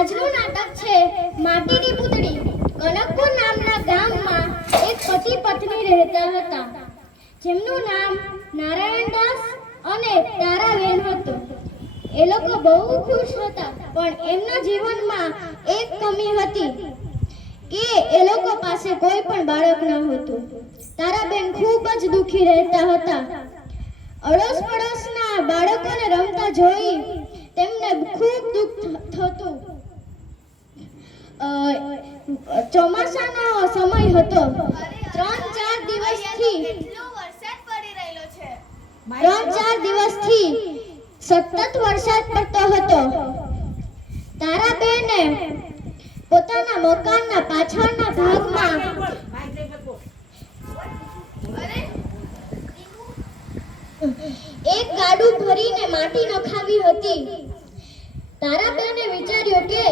આજનું નાટક છે માટીની પૂતળી. કનકપુર નામના ગામમાં એક પતિ પત્ની રહેતા હતા. જેમનું નામ નારાયણદાસ અને તારાબેન હતું. એ લોકો બહુ ખુશ હતા, પણ એમના જીવનમાં એક કમી હતી કે એ લોકો પાસે કોઈ પણ બાળક ન હતું. તારાબેન ખૂબ જ દુખી રહેતા હતા. અડોસ પડોસના બાળકોને રમતા જોઈ તેમને ખૂબ દુઃખ થતું. ચોમાસાનો સમય હતો. ત્રણ, ચાર દિવસથી ત્રણ, ચાર દિવસથી સતત વરસાદ પડતો હતો. તારાબેને પોતાના મકાનના પાછળના ભાગમાં એક ગાડું ભરીને માટી નખાવી હતી. તારાબેને વિચાર્યું કે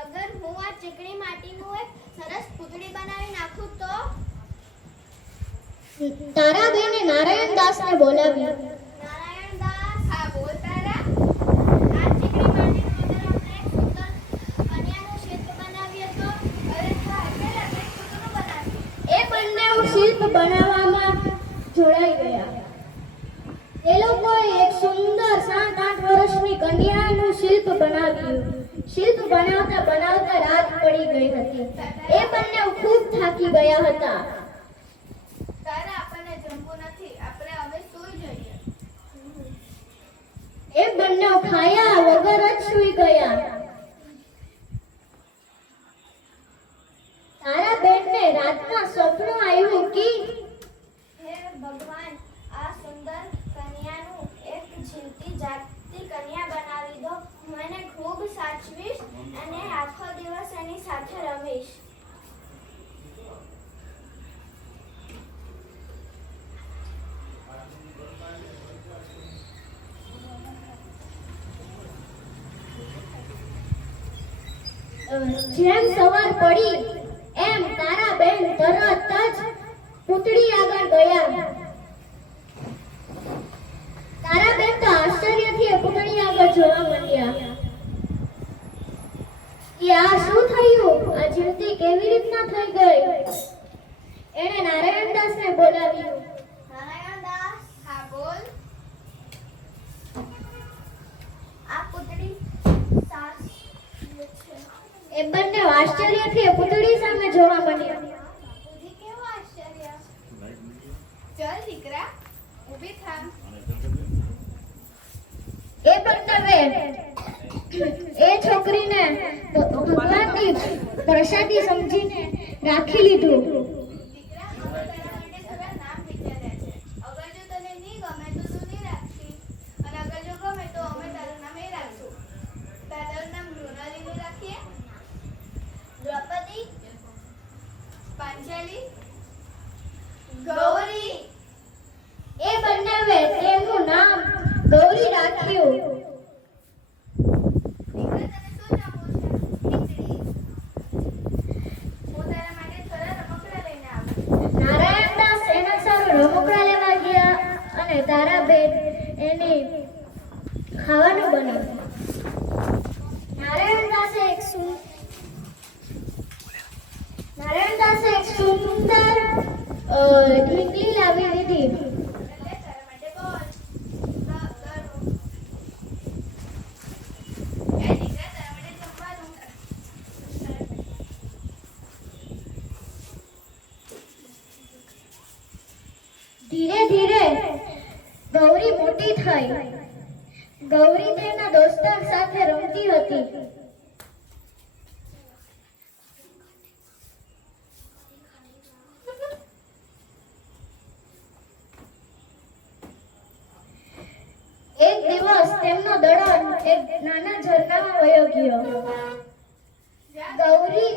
અગર હું આ ચીકણી માટીનું એક સરસ બનાવી નાખું તો તારાબેને નારાયણદાસને બોલાવી નારાયણદાસ હા બોલ તારા. આ ચીકણી માટીનું અગર આપણે સુંદર કન્યાનો શિલ્પ બનાવીએ તો અરે હા ચાલ આપણે એક પૂતળું એ બંને શિલ્પ બનાવવામાં જોડાઈ ગયા. એ લોકોએ એક સુંદર સાત આઠ વર્ષની કન્યાનું શિલ્પ બનાવ્યું. શિલ્પ બનાવતા બનાવતા રાત પડી ગઈ હતી. એ બંને ખૂબ થાકી ગયા હતા. તારા આપણને જમવું નથી આપણે હવે સૂઈ જઈએ. એ બંને ખાયા વગર જ સૂઈ ગયા તારા બેનને રાતના સ્વપ્ન આવ્યું કે હે ભગવાન આ સુંદર કન્યાનું એક જીવતી જાગતી કન્યા બનાવી દો હું એને ખૂબ સાચવીશ અને આખો દિવસ એની સાથે જેમ સવાર પડી, એમ તારા બેન તરત જ પૂતળી આગળ ગયા. તારા બેન તો આશ્ચર્યથી એ પૂતળી આગળ જોવા મળ્યા કે આ આ જીવતી કેવી રીતના થઈ ગઈ? એણે નારાયણદાસને બોલાવ્યું. નારાયણદાસ હા બોલ. આ પુતળી સાસ એ બંને આશ્ચર્યથી પુતળી પૂતળી સામે જોવા માંડ્યા. પુતળી કેવું આશ્ચર્ય? ચલ દીકરા ઊભી થા. એ બંને એ છોકરીને ભગવાનની પ્રસાદી સમજીને રાખી લીધું. ગૌરી. એ બંને તેમનું નામ ગૌરી રાખ્યું દીકરા તને શું જમવું છે ખીચડી હું તારા માટે થોડા રમકડા લઈને આવું નારાયણદાસ એના સારું રમકડા લેવા ગયા અને તારાબેન એને ખાવાનું બનાવ્યું નારાયણદાસે એક સુન નારાયણ દાસે એક સુંદર અ, ઢીંગલી લાવી દીધી. ધીરે તારા માટે બોલ ગ- ગરું. એ દીકરા તારા માટે જમવાનું ધીરે ધીરે ગૌરી મોટી થઈ. ગૌરી તેના દોસ્તાર સાથે રમતી હતી. એક દિવસ તેમનો દડો એક નાના ઝરણામાં વયો ગયો. ગૌરી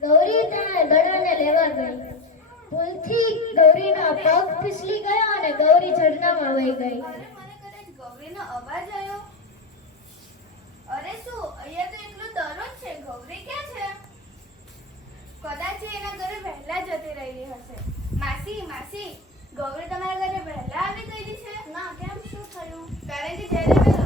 ગૌરી તે દડાને લેવા ગઈ. ભૂલથી ગૌરીના પગ ફિસલી ગયા અને ગૌરી ઝરણામાં વહી ગઈ. અરે ગૌરીનો અવાજ આવ્યો. અરે શું? અહીંયા તો એટલો દરો છે. ગૌરી ક્યાં છે? કદાચ એના ઘરે વહેલા જતી રહેલી હશે. માસી માસી ગૌરી તમારા ઘરે વહેલા આવી ગઈ છે? ના કેમ? શું થયું? કારણ કે જ્યારે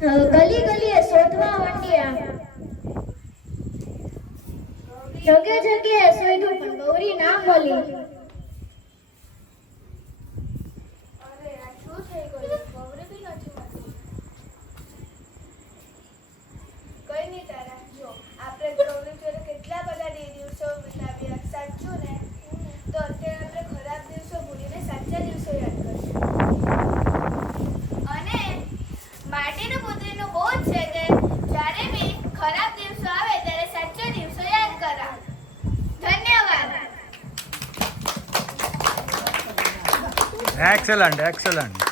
ગલી ગલીએ શોધવા માંડ્યા. જગ્યા જગ્યાએ શોધ્યું પણ ગૌરી ના મળી. excellent excellent.